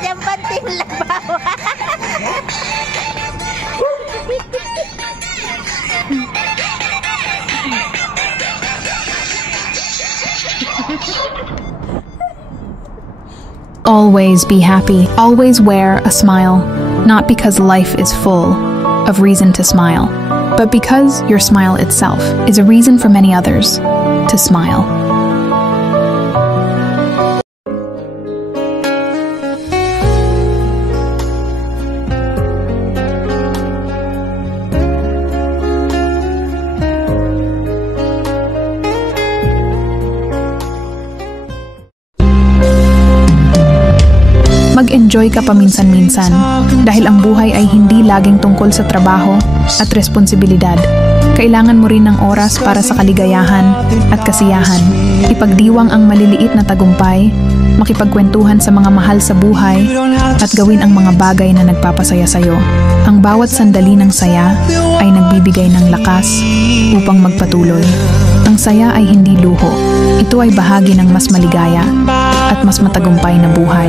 Jampanting labaw. Always be happy. Always wear a smile. Not because life is full of reason to smile, but because your smile itself is a reason for many others to smile. Mag-enjoy ka paminsan-minsan dahil ang buhay ay hindi laging tungkol sa trabaho at responsibilidad. Kailangan mo rin ng oras para sa kaligayahan at kasiyahan. Ipagdiwang ang maliliit na tagumpay, makipagkwentuhan sa mga mahal sa buhay, at gawin ang mga bagay na nagpapasaya sa'yo. Ang bawat sandali ng saya ay nagbibigay ng lakas upang magpatuloy. Ang saya ay hindi luho. Ito ay bahagi ng mas maligaya at mas matagumpay na buhay.